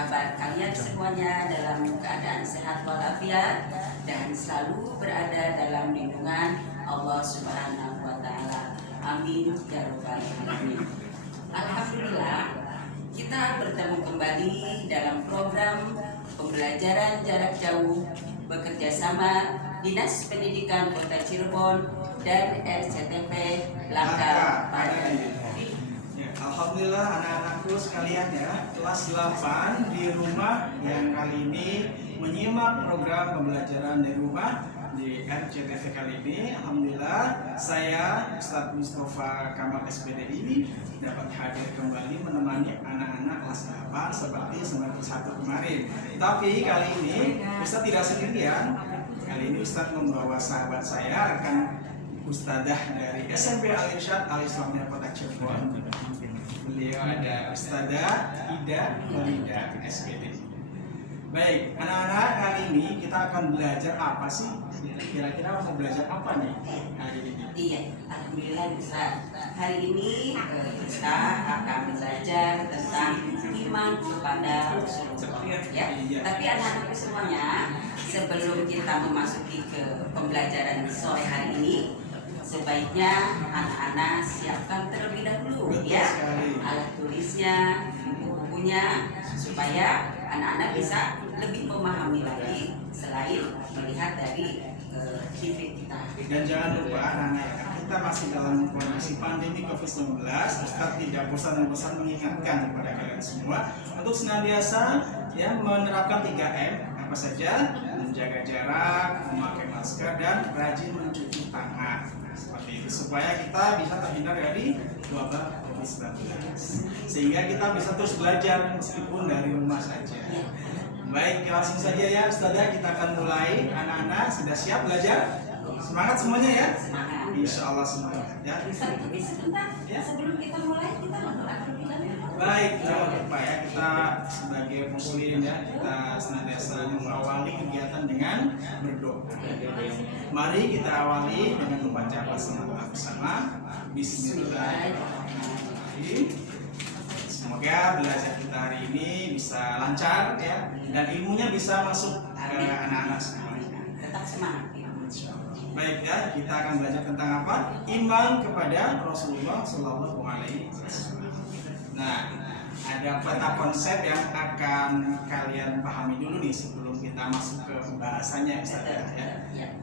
kabar kalian semuanya dalam keadaan sehat walafiat dan selalu berada dalam lindungan Allah Subhanahu wa Ta'ala. Amin ya Rabbal Alamin. Alhamdulillah, kita bertemu kembali dalam program pembelajaran jarak jauh bekerjasama Dinas Pendidikan Kota Cirebon dan RCTP Langkah Padanan. Alhamdulillah anak-anakku sekalian ya, kelas 8 di rumah yang kali ini menyimak program pembelajaran di rumah di RCTV kali ini. Alhamdulillah saya Ustadz Mustafa Kamal SPDI dapat hadir kembali menemani anak-anak kelas 8 seperti semester 1 kemarin. Tapi kali ini Ustadz tidak sendirian. Kali ini Ustadz membawa sahabat saya, rekan Ustadzah dari SMP Al-Irsyad Al-Islamiyah Kota Cirebon. Beliau ada Ustadzah Ida Nurida SPD. Baik, anak-anak, kali ini kita akan belajar apa sih? Kira-kira mau belajar apa nih hari ini? Iya, alhamdulillah Ustaz. Hari ini kita akan belajar tentang iman kepada Rasulullah. Ya. Tapi anak-anak semuanya, sebelum kita memasuki ke pembelajaran sore hari ini, sebaiknya anak-anak siapkan terlebih dahulu ya alat tulisnya, buku-bukunya, supaya anak-anak bisa lebih memahami lagi selain melihat dari TV kita. Dan jangan lupa anak-anak ya, kita masih dalam kondisi pandemi COVID-19. Ustaz tidak bosan-bosan mengingatkan kepada kalian semua untuk senantiasa ya menerapkan 3M, apa saja? Menjaga jarak, memakai masker, dan rajin mencuci tangan. Seperti itu supaya kita bisa terhindar dari wabah COVID-19, sehingga kita bisa terus belajar meskipun dari rumah saja. Baik, langsung saja ya Ustazah, kita akan mulai. Anak-anak sudah siap belajar? Semangat semuanya ya? Semangat. Insya Allah semangat ya. Tapi sebentar sebelum kita mulai, kita berdoa terlebih dahulu. Baik, jangan lupa ya, kita sebagai muslim ya, kita senantiasa mengawali kegiatan dengan berdoa. Mari kita awali dengan membaca basmalah bersama. Bismillahirrahmanirrahim. Semoga belajar kita hari ini bisa lancar ya, dan ilmunya bisa masuk ke anak-anak semuanya. Tetap semangat. Baik ya, kita akan belajar tentang apa? Iman kepada Rasulullah Shallallahu Alaihi Wasallam. Nah, ada peta konsep yang akan kalian pahami dulu nih sebelum kita masuk ke pembahasannya, Ustaz ya.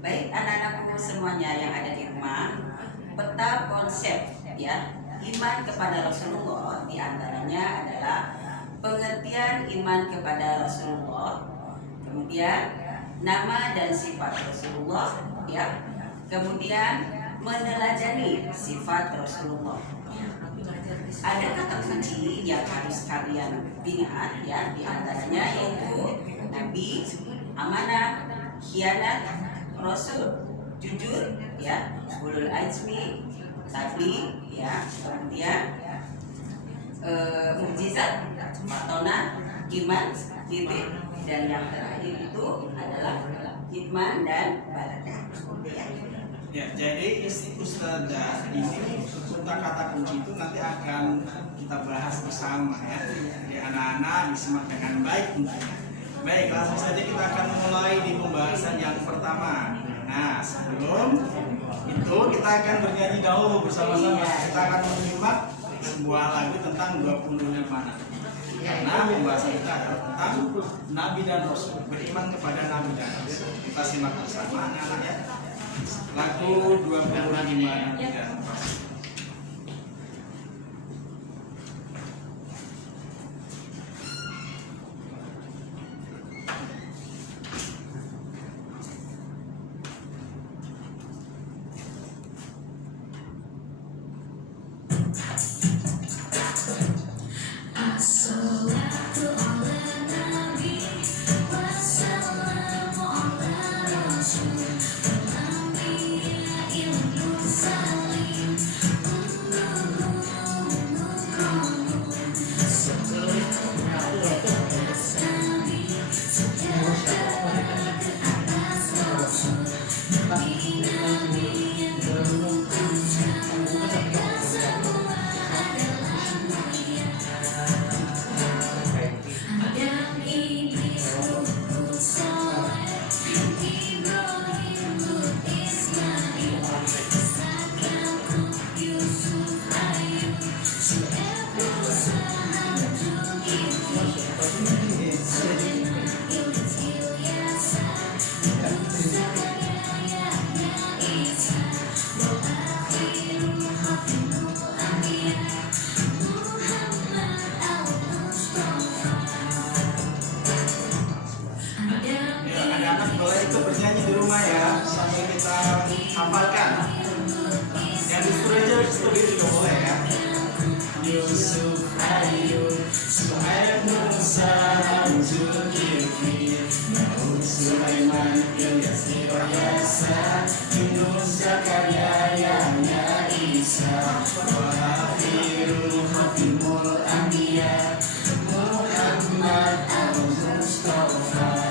Baik, anak-anakku semuanya yang ada di rumah, peta konsep ya iman kepada Rasulullah diantaranya adalah pengertian iman kepada Rasulullah, kemudian nama dan sifat Rasulullah ya, kemudian meneladani sifat Rasulullah. Ada kata kunci yang harus kalian ingat ya, diantaranya yaitu Nabi, amanah, khianat, Rasul, jujur ya, ulul azmi, tabligh ya, kemudian mukjizat, patona, iman, titik, dan yang terakhir itu adalah hikmah dan balaghah. Ya, jadi Ustazah ini tentang kata kunci itu nanti akan kita bahas bersama ya. Jadi anak-anak disimak dengan baik tentunya. Baik, langsung saja kita akan mulai di pembahasan yang pertama. Nah, sebelum itu kita akan bernyanyi dahulu bersama-sama. Kita akan menyimak sebuah lagu tentang 25 Nabi. Karena pembahasan kita adalah tentang Nabi dan Rasul, beriman kepada Nabi dan Rasul. Kita simak bersama anak-anak ya. Lagu 25 Nabi dan Rasul. rumah ya, sambil kita hafalkan. Yang disuruh juga boleh ya. Yusuf Ayu Suhaib Musa Zulkifli Daud Sulaiman Ilyas Yasa Yunus Zakaria Yahya Isa wa akhirul khatimul anbiya Muhammad al-Mustafa.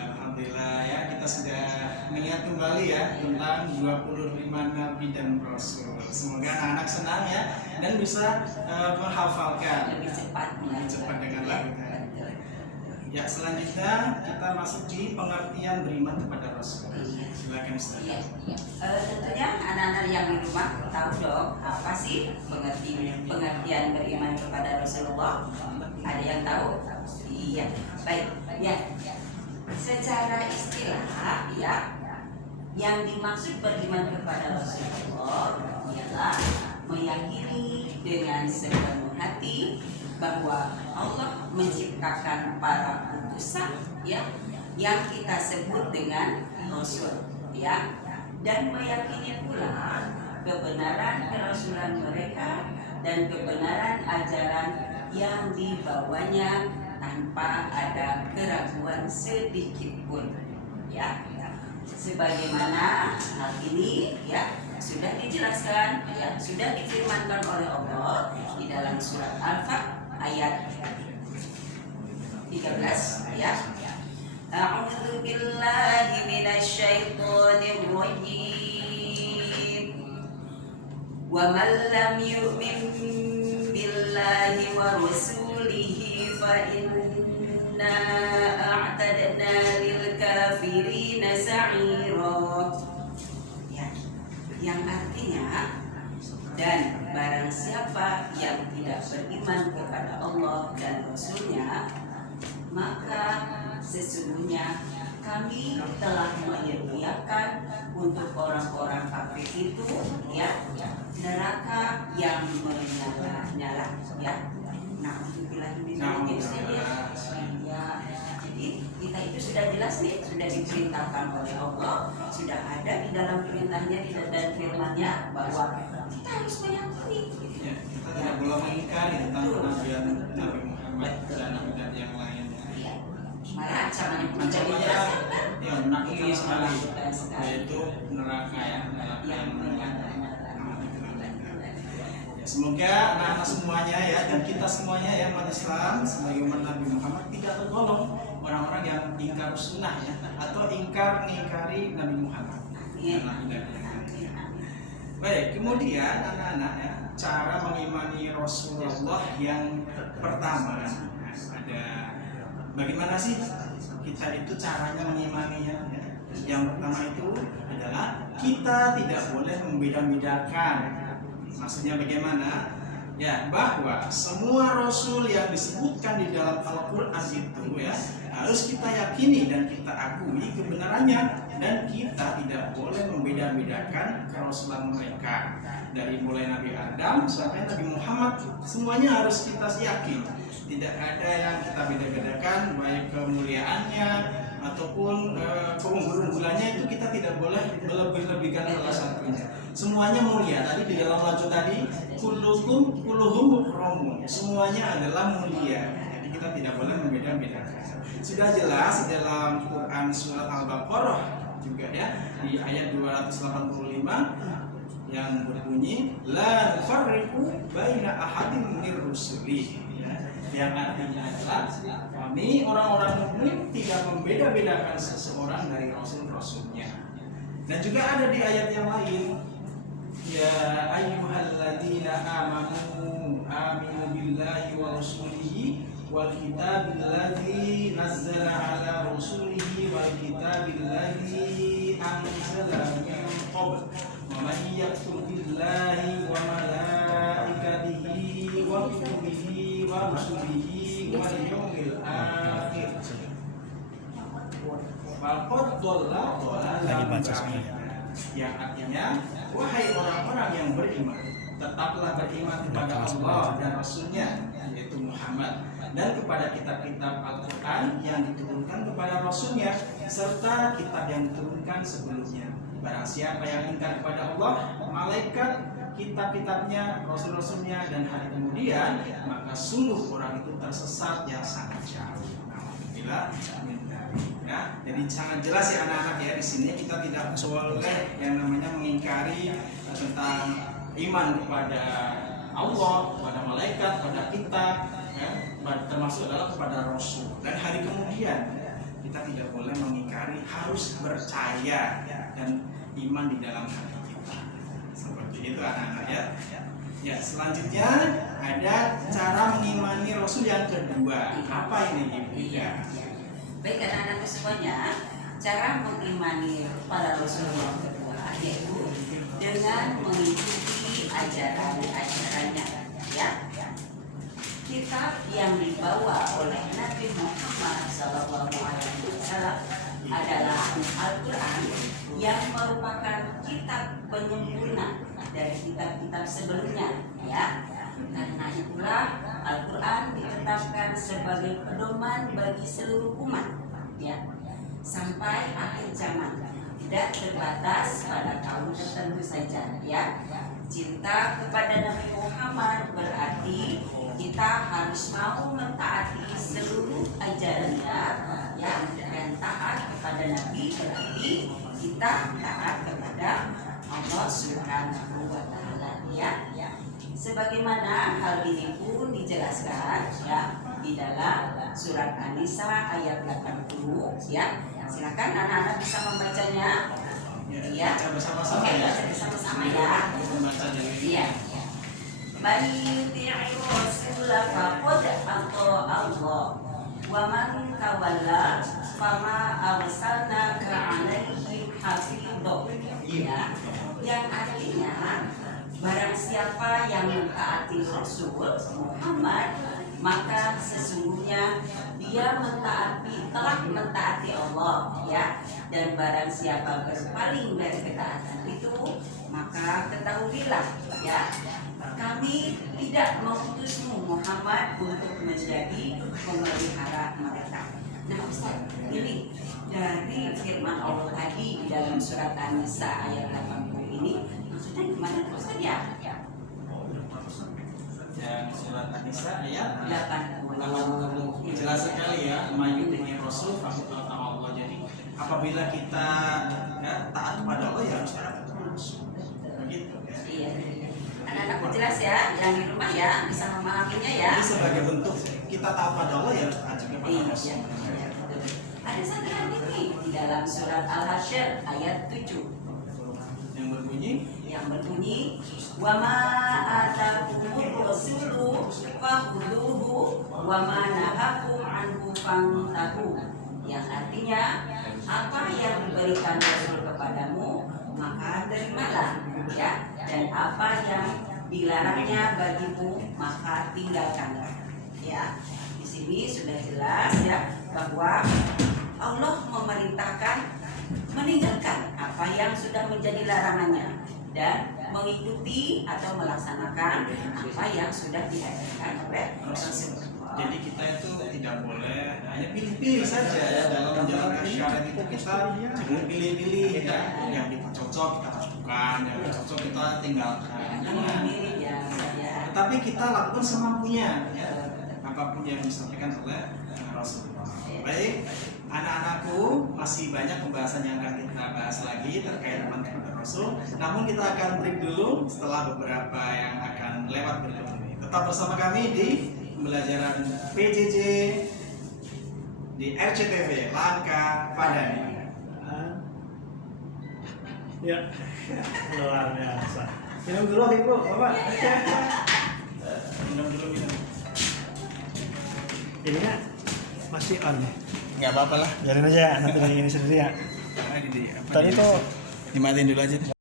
Alhamdulillah ya, kita sudah mengingat kembali ya tentang 25 Nabi dan Rasul. Semoga anak-anak senang ya dan bisa menghafalkan Lebih cepat dengan lagunya. Ya, selanjutnya kita masuk di pengertian beriman kepada Rasul. Silakan Ustaz. Iya. Tentunya anak-anak yang di rumah tahu dong apa sih pengertian beriman kepada Rasulullah? Ada yang tahu? Iya. Baik. Ya. Secara istilah ya, yang dimaksud beriman kepada Rasulullah ialah meyakini dengan sepenuh hati bahwa Allah menciptakan para utusan ya yang kita sebut dengan Rasul ya, dan meyakini pula kebenaran kerasulan mereka dan kebenaran ajaran yang dibawanya tanpa ada keraguan sedikit pun ya, sebagaimana hal ini ya sudah dijelaskan ya, sudah difirmankan oleh Allah di dalam surat Al-Fatih ayat 13 ya. A'udzu billahi minasyaitonir rajim. Wa man lam yu'min billahi wa rasulihi fa inna a'tadna lil kafirina sa'ira. Ya, yang artinya dan barang siapa yang tidak beriman kepada Allah dan Rasulnya, maka sesungguhnya kami telah menyediakan untuk orang-orang kafir itu ya neraka yang menyala-nyala ya. Nah, untuk ya, jadi kita itu sudah jelas nih, sudah diperintahkan oleh Allah, sudah ada di dalam perintahnya dan firman-Nya bahwa kita harus meyakini. Ya, kita tidak boleh mengingkari tentang kenabian Nabi Muhammad dan nabi-nabi yang lainnya. Iya. Malah ancamannya yang menakutkan sekali, yaitu neraka ya, neraka yang ya, semoga anak-anak semuanya ya dan kita semuanya ya umat Islam sebagai umat Nabi Muhammad tidak tergolong orang-orang yang ingkar sunnah ya, atau mengingkari Nabi Muhammad dan nabi-nabi yang lainnya. Baik, kemudian anak-anak ya, cara mengimani Rasulullah yang pertama ada bagaimana sih kita itu caranya mengimaninya ya. Yang pertama itu adalah kita tidak boleh membeda-bedakan Maksudnya bagaimana? Ya, bahwa semua rasul yang disebutkan di dalam Al-Quran itu ya harus kita yakini dan kita akui kebenarannya, dan kita tidak boleh membeda-bedakan kerasulan mereka. Dari mulai Nabi Adam sampai Nabi Muhammad, semuanya harus kita yakin. Tidak ada yang kita beda-bedakan, baik kemuliaannya ataupun keunggulan-unggulannya, itu kita tidak boleh melebih-lebihkan salah satunya. Semuanya mulia. Tadi di dalam lagu tadi, kulluhum mukramun, semuanya adalah mulia. Jadi kita tidak boleh membeda-bedakan. Sudah jelas di dalam Quran surat Al-Baqarah juga ya, di ayat 285 yang berbunyi la nufarriqu baina ahadin mir rusuli, yang artinya adalah kami orang-orang mukmin tidak membeda-bedakan seseorang dari rasul-rasulnya. Dan juga ada di ayat yang lain, ya ayyuhalladzina amanu aminu billahi wa rasulihi wal kitabil ladzi nazzala ala rasulihi wal kitabil ladzi anzala min qabl wa man yakfur billahi wa malaikatihi wa kutubihi wa rusulihi wal yawmil akhir faqad dhalla dhalalan ba'ida. Yang artinya, wahai orang-orang yang beriman, tetaplah beriman kepada Allah dan Rasulnya, yaitu Muhammad, dan kepada kitab-kitab Al-Quran yang diturunkan kepada Rasulnya, serta kitab yang diturunkan sebelumnya. Barang siapa yang ingkar kepada Allah, malaikat, kitab-kitabnya, rasul-rasulnya, dan hari kemudian, maka sungguh orang itu tersesat yang sangat jauh. Alhamdulillah. Ya, jadi sangat jelas ya anak-anak ya, di sini kita tidak boleh yang namanya mengingkari tentang iman kepada Allah, kepada malaikat, kepada kitab, ya, termasuk adalah kepada Rasul. Dan hari kemudian kita tidak boleh mengingkari, harus percaya dan iman di dalam hati kita. Seperti itu anak-anak ya. Ya, selanjutnya ada cara mengimani Rasul yang kedua. Apa ini Ibu? Ya. Baik anak-anak semuanya, cara mengimani para rasul yang kedua yaitu dengan mengikuti ajaran-ajarannya, ya. Kitab yang dibawa oleh Nabi Muhammad SAW adalah Al-Quran, yang merupakan kitab penyempurna dari kitab-kitab sebelumnya, ya. Karena itulah Al-Quran ditetapkan sebagai pedoman bagi seluruh umat, ya, sampai akhir zaman, tidak terbatas pada kaum tertentu saja, ya. Cinta kepada Nabi Muhammad berarti kita harus mau mentaati seluruh ajarannya, ya, dan taat kepada Nabi berarti kita taat kepada Allah Subhanahu wa Ta'ala, ya. Sebagaimana hal ini pun dijelaskan ya di dalam surat An-Nisa ayat 80, ya. Silakan anak-anak bisa membacanya. Ya. Bersama-sama Oke, ya. bersama-sama ya. Iya. Bani yuti'i rasul faqad ata Allah wa man tawalla fama arsalnaka 'alaihim hafidha. Ya. Yang artinya, barang siapa yang mentaati Rasul Muhammad, maka sesungguhnya dia telah mentaati Allah, ya. Dan barang siapa berpaling dari ketaatan itu, maka ketahuilah, ya, kami tidak mengutusmu Muhammad untuk menjadi pemelihara mereka. Nah Ustaz, ini dari firman Allah tadi di dalam surat An-Nisa ayat 80 ini maksudnya gimana Ustaz ya? Yang surat An-Nisa ayat 80. jelas sekali ya, mayudihi Rasul faqad Allah. Jadi apabila kita ya, taat kepada Allah ya harus taat kepada Rasul. Begitu ya. Iya. Anak-anakku jelas ya, yang di rumah ya bisa memahaminya ya. Jadi sebagai bentuk kita taat pada Allah ya harus taat juga pada Iya. Rasul. Ada satu lagi nih di dalam surat Al-Hasyr ayat 7 yang berbunyi wa ma atakumur rasulu fakhudhuhu wa ma nahakum anhu fantahu, yang artinya apa yang diberikan Rasul kepadamu maka terimalah, ya, dan apa yang dilarangnya bagimu maka tinggalkanlah. Ya, di sini sudah jelas ya bahwa Allah memerintahkan meninggalkan apa yang sudah menjadi larangannya dan mengikuti atau melaksanakan apa yang sudah diajarkan oleh Rasulullah. Jadi kita itu tidak boleh hanya pilih-pilih saja ya dalam menjalankan syariat itu. Kita jangan pilih-pilih ya. Yang kita cocok kita lakukan, yang tidak cocok kita tinggalkan. Jangan. Tetapi kita lakukan semampunya ya. Apapun yang disampaikan oleh Rasulullah. Baik, anak-anakku, masih banyak pembahasan yang akan kita bahas lagi terkait dengan kepada Rasul. Namun kita akan break dulu setelah beberapa yang akan lewat berikut ini. Tetap bersama kami di pembelajaran PJJ di RCTV Langkah Padani. Ya, luar biasa. Minum dulu Ibu, Bapak. Minum dulu, minum. Ininya masih on ya? Nggak apa-apa lah. Biarin aja, nanti ini sendiri ya. Tadi Tadi tuh dimatiin dulu aja.